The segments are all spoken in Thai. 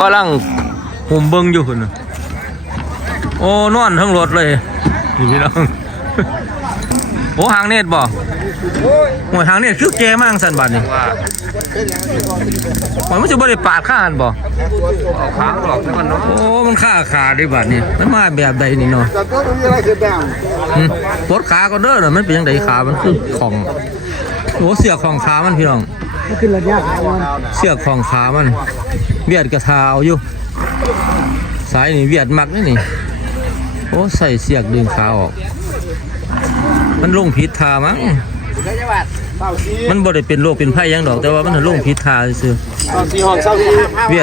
กำลังหุ่มเบิ้งอยู่คนโอ้นอนทั้งรถเลยนี่พี่น้องโอ้หางเนตรบ่หัวหางเนตรคือแกมั่งสันบัดนี่มันจะบ่ได้ปาดข้าหันบ่ขาหลอกแล้วมันเนาะโอ้มันฆ่าขาดิบัดนี่มันมาแบบใดนี่เนาะปวดขาก็เด้อเนาะมันเป็นยังไงขามันคือของโอ้เสือกของขามันพี่น้องเสือกของขามันเวียดกระทาเอาอยู่สายนี่เวียดมักนี่โอ้ใส่เสือกดึงขาออกมันลงผิดทามั้งมันบ่ได้เป็นโรคเป็นไข้ยังดอกแต่ว่ามันลงผิดทาซื่อเวี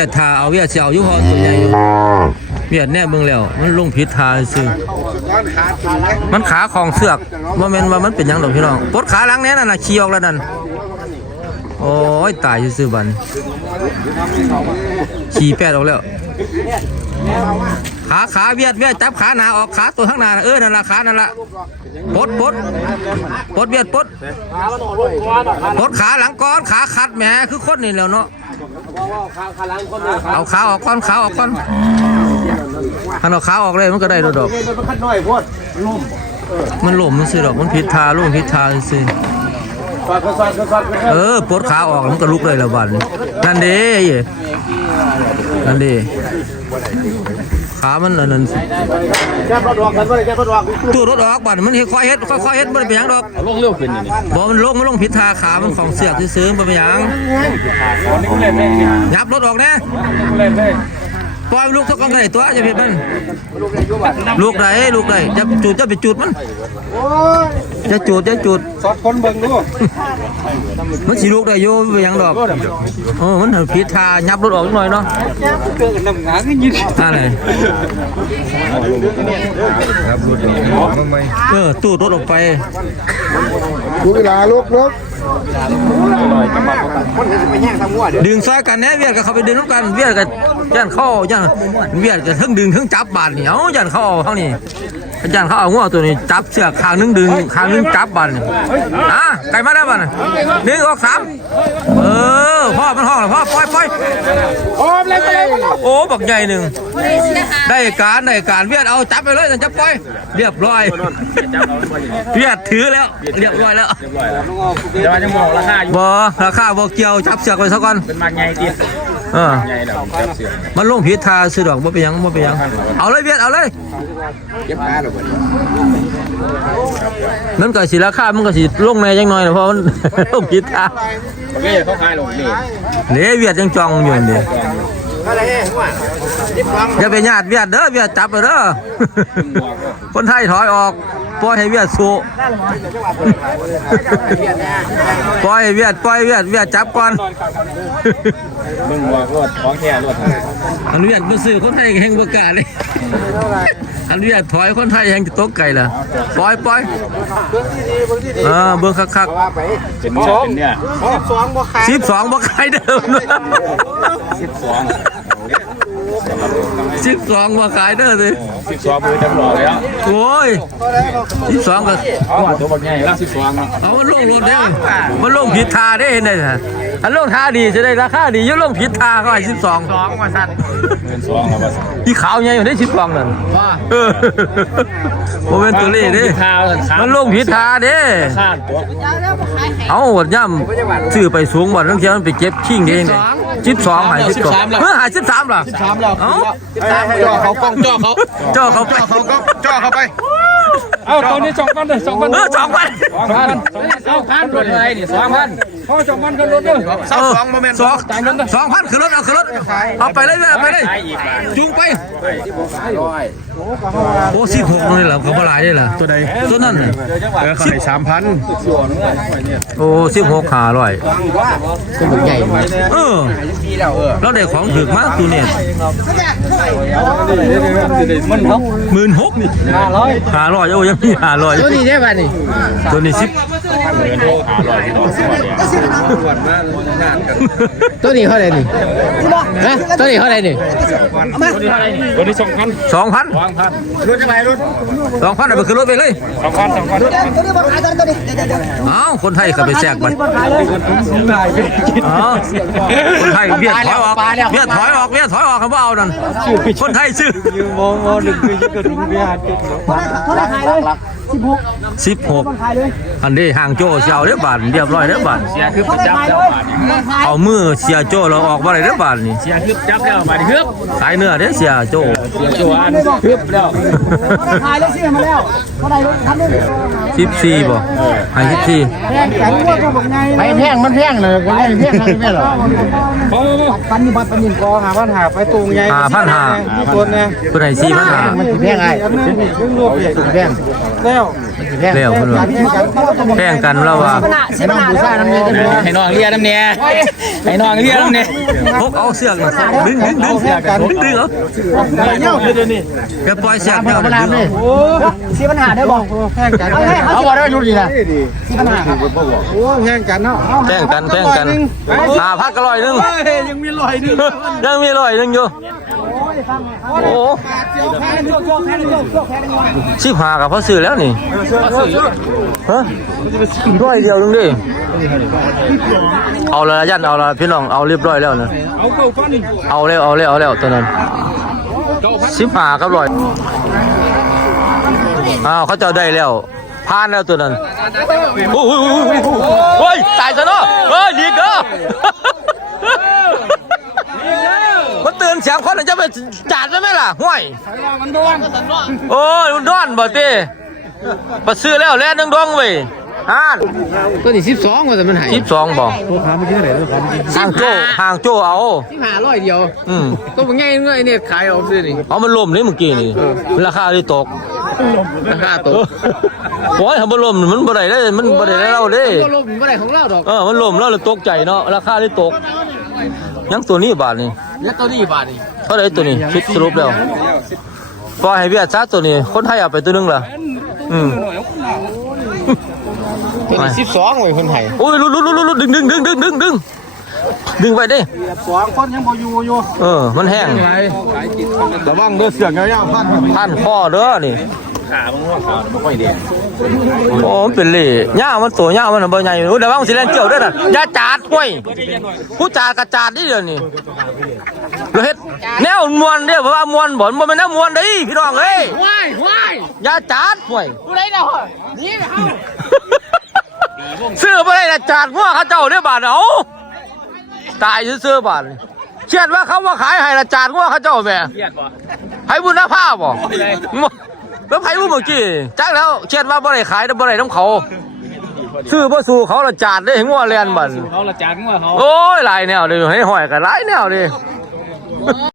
ยดทาเอาเวียดเสียวอยู่พอตัวใหญ่อยู่เวียดแน่เบิ่งแล้วมันลงผิดทาซื่อมันขาของเสือกบ่แม่นว่ามันเป็นยังดอกพี่น้องปวดขาหลังแน่นั่นน่ะขี้ออกแล้วนั่นโอ้ยตายซื่อๆบัดขี้แปดออกแล้วขาเวียดจับขาหนาออกขาตัวข้างหน้านั่นละขานั่นละปดเวียดปดขาหลังก้อนขาขัดแหมคือคนนี่แล้วเนาะเอาขาออกก้อนหันเอาขาออกเลยมันก็ได้ดอกมันล่มมันสิดอกมันผิดทาล่มผิดทาสิปดขาออกมันก็ลุกเลยละวันนั่นเด้ขามันนั่นตู้รถออกบัดมันค่อยเฮ็ดมันเป็นยังดอกลงเร็วขึ้นนี่บ่มันลงผิดทาขามันของเสียกซื้อมันเป็นยังยับรถออกแน่ปล่อยลูกสักก้อนได้ตัวจะผิดมันลูกไหนจะไปจุดมันจะจุดสอดคนเบิ่งดูมันสีลูกได้โยไปยังดอกมันผิดทายับรถออกหน่อยเนาะอะไรตู้รถออกไปกูเวลาลุกดึงซอยกันแน่เวียดกับเขาไปดึงน้ำกันเวียดกับย่านเข้าเวียดกับทั้งดึงทั้งจับบาดเหนียวย่านเข้าเท่านี้ย่านเข้าเอาหัวตัวนี้จับเสือกข้างนึงดึงข้างนึงจับบาดไก่มาได้บ้าน1 2 3พ่อมันห้องแล้วพ่อปล่อยโอ้บักใหญ่หนึ่งได้การเวียดเอาจับไปเลยจับปล่อยเรียบร้อยเวียดถือแล้วเรียบร้อยแล้วเดี๋ยวจะบอกราคาบอกเกี่ยวจับเสือกไปซะก่อนเป็นมันใหญ่ดิมันลงผิดทาซื้อดอกบ่ไปยังเอาเลยเวียดเอาเลยมันก็สิราคามันก็สิลงในยังน้อยนะเพราะมันลงผิดทาเขาขายลงนี่เวียดยังจองอยู่นี่อย่าไปญาติเวียดเด้อเวียดจับไปเด้อคนไทยถอยออกปล่อยให้เวียดสู้ปล่อยเวียดจับก่อนมึงบอกรถของแท้รถอันเวียดมาซื้อคนไทยแห่งประกาศเลยอันเวียดถอยคนไทยแห่งจะตกไก่ละปล่อยเบิ่งคักเป็นเนี่ย12บ่ขายเดิม12บ่ขายเด้อสิ12มือจำลองแล้วโอ้ย12ก็ตัวบักใหญ่ละ12เอามันลงรถได้มันลงผิดทาได้เห็นได้อันลงทาดีจะได้ราคาดีอยู่ลงผิดทาก็ให้12ว่าซั่น12แล้วว่าซั่นที่ขาวใหญ่อยู่ได้12นั่นบ่เป็นตัวเลขเด้มันลงผิดทาเด้เอาหดย่ำซื้อไปสูงบ่ทั้งเที่ยวมันไปเก็บขิงเอง12หาย12หาย13ล่ะ13แล้วจ่อเขาไปเอาตัวนี้2,000เลย2,000รถอะไรนี่2,000เขา2,000ขึ้นรถเด้อ2โมเมนต์2,000ขึ้นรถเอาไปเลยจูงไปโอ้16นี่แหละเขาบ่หลายนี่แหละตัวใดตัวนั้นน่ะขาย 3,000โอ้16 500ตัวใหญ่แล้วได้ของถึกมากตัวเนี่ย16,000นี่500โอ้ยังมี500ตัวนี้ได้ป่ะนี่ตัวนี้10 500ที่ดอกตัวนี้เท่าไหร่นี่ฮะตัวนี้เท่าไหร่นี่ตัวนี้2,000 2,000รุ่นจะไปรุ่น 2,000เอาไปขึ้นรถไปเลย 2,000 ตัวนี้บอกขายตัวนี้เดี๋ยว อ้าวคนไทยก็ไปแทรกมันอ๋อคนไทยเบียดถอยออกเบียดถอยออกเขาบ่เอานั่นคนไทยซื้อ มอง1ปีจะกระดุมไปหาจุด เท่าไหร่ขายเลย16 16อันนี้ห่างโจ้เสียวเด้อบาทเรียบร้อยเด้อบาท เสียคือ เท่าไหร่ จับ ขาย แล้ เล วย เอามือเสียโจ้เราออกบ่ได้เด้อบาทนี่ เสียคือจับแล้วมาดิครับ ขายเนื้อเด้เสียโจ้ เสียตัวอันคือแล้ว เท่าไหร่ขายเลยซื้อมาแล้วเท่าไหร่ทำได้14บ่ให้14 แพงแข็งว่าก็บอกไง ไปแพงมันแพงเลยก็แพงไม่หรอ ปันนี่บัตรปันนี่กอหาปัญหาไปตูงใหญ่ตัวเนี่ย เพิ่นให้4,500 มันแพงไงแพงแล้ว แล้วเพิ่นว่าแพงกันแล้วว่า สิปัญหาเด้อ ให้น้องเรียน้ำเนี่ยให้น้องเรียน้ำเนี่ย พกเอาเสือกดึงเอาเดี๋ยวนี้แกปล่อยเสือกเนี่ยดึงเอา สิปัญหาเด้อบอกแพงกันเอาบ่ได้รู้ดีนะสิปัญหาครับโอ้แพงกันเนาะ แข่งกัน5,000ก็ร้อยนึงยังมีร้อยนึงอยู่โอ้15กับพอซื้อแล้วนี่ฮะร้อยเดียวนึงดิเอาละยันเอาละพี่น้องเอาเรียบร้อยแล้วนะเอาแล้วตัวนั้น15กับร้อยอ้าวเขาเจ้าได้แล้วผ่านแล้วตัวนั้นโอ้ยตายซะเนาะดีเด้อมันเตือนเสียงคนจะไปจัดได้ไหมล่ะห้วยโอ้ยมันด้อนบ่ตีมาซื้อแล้วแล่นดวงเว้ยตัวนี้12ว่าแต่มันหาย12บ่ห่างโจ้เอา1500เดียวตัวมันง่ายเลยเนี่ยขายเอาซื้อนี่เอามันล่มนี่เมื่อกี้นี่ราคาที่ตกราคาตกโอ้ยถ้ามันล่มมันบ่ได้มันบ่ได้เราเด้มันล่มบ่ได้ของเราดอกมันล่มแล้วตกใจเนาะราคาที่ตกยังตัวนี้บาทนี่แล้วตัวนี้บาทนี่เท่าไหร่ตัวนี้คิดสรุปแล้วปล่อยให้เวียดซะตัวนี้คนไทยเอาไปตัวนึงล่ะตัวนี้12เว้ยคนไทยโอ้ยลุดึงไปดิ2คนยังบ่อยู่มันแห้งระวังเด้อเสือกยาวๆพันข้อเด้อนี่ขามึงว่าขาบ่ค่อยดีโอ้มันเป็นเหล่ย่ามันตัวย่ามันบ่ใหญ่อยู่แต่ว่ามันสิแล่นเกี่ยวเด้อน่ะอย่าจาดห้วยผู้จาดกระจาดนี่เดี๋ยวนี้เราเฮ็ดแนวมวนเด้อเพราะว่ามวนบ่แม่นแนวมวนเด้พี่น้องเอ้ยว้ายอย่าจาดห้วยผู้ใดเนาะนี่เฮาซื้อบ่ได้น่ะจาดงัวเขาเจ้าเด้อบาดเอาตายซื่อๆบาดเชียดว่าเขาว่าขายให้ละจาดงัวเขาเจ้าแม่เครียดบ่ให้บุญภาพบ่แล้วไผผู้เมื่อกี้จักแล้วเชียดว่าบ่ได้ขายบ่ได้น้ำเขาซื้อบ่สู่เขาละจาดได้งัวแล่นบัดเขาละจาดงัวเขาโอ้ยหลายแนวเลยให้ห้อยก็หลายแนวเลย